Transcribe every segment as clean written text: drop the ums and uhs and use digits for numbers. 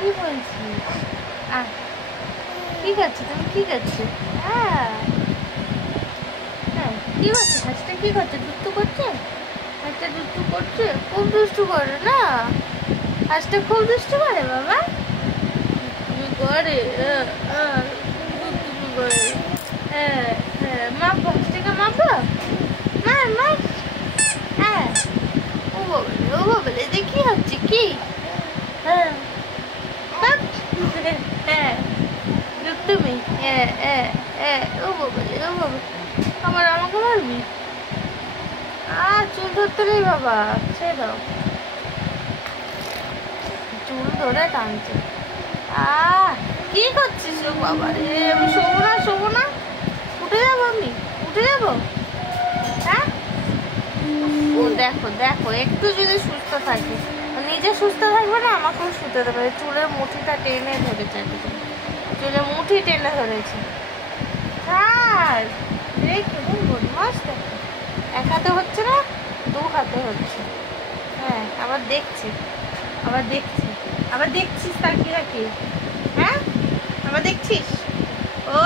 কি বলছিস? কি করছো তুমি? কি করছো? হ্যাঁ হ্যাঁ, কি করছে হাঁসটা? কি করছে? দুষ্টু করছে হাঁসটা? দুষ্টু করছে, খুব দুষ্টু করে না হাঁসটা? খুব দুষ্টু করে বাবা। তুমি করে তুমি করে। হ্যাঁ হ্যাঁ, মাপো হাঁসটাকে, মাপো। মার মার। হ্যাঁ, ও বাবলে, ও বাবলে, দেখি হচ্ছে কি? হ্যাঁ হ্যাঁ, তুমি ও বাবলে, ও বাবা, আমাকে মারবি? চুল ধরতে নেই বাবা, ছেড়ে দাও। চুল ধরে টানছে। কি করছিস ও বাবা রে? আমি শোবো না, শোবো না, উঠে যাবো, আমি উঠে যাবো। হ্যাঁ, ও দেখো দেখো, একটু যদি সুস্থ থাকে, নিজে সুস্থ থাকবে না, আমাকেও শুতে দেবে। চুলের মুঠিটা টেনে ধরেছে, চুলের মুঠি টেনে ধরেছে। ছাড় রে, কেমন বদমাস দেখো। এক হাতে হচ্ছে না, দু হাতে হচ্ছে। হ্যাঁ, আবার দেখছি, আবার দেখছি, আবার দেখছিস তাকিয়ে রাখি। হ্যাঁ, আবার দেখছিস। ও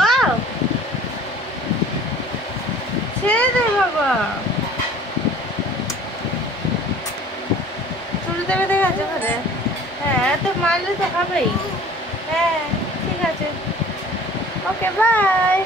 ছেড়ে দে বাবা, চুলতে বেঁধে গেছে ঘরে। হ্যাঁ, তো মারলে তো হবেই। হ্যাঁ, ঠিক আছে, ওকে বাই।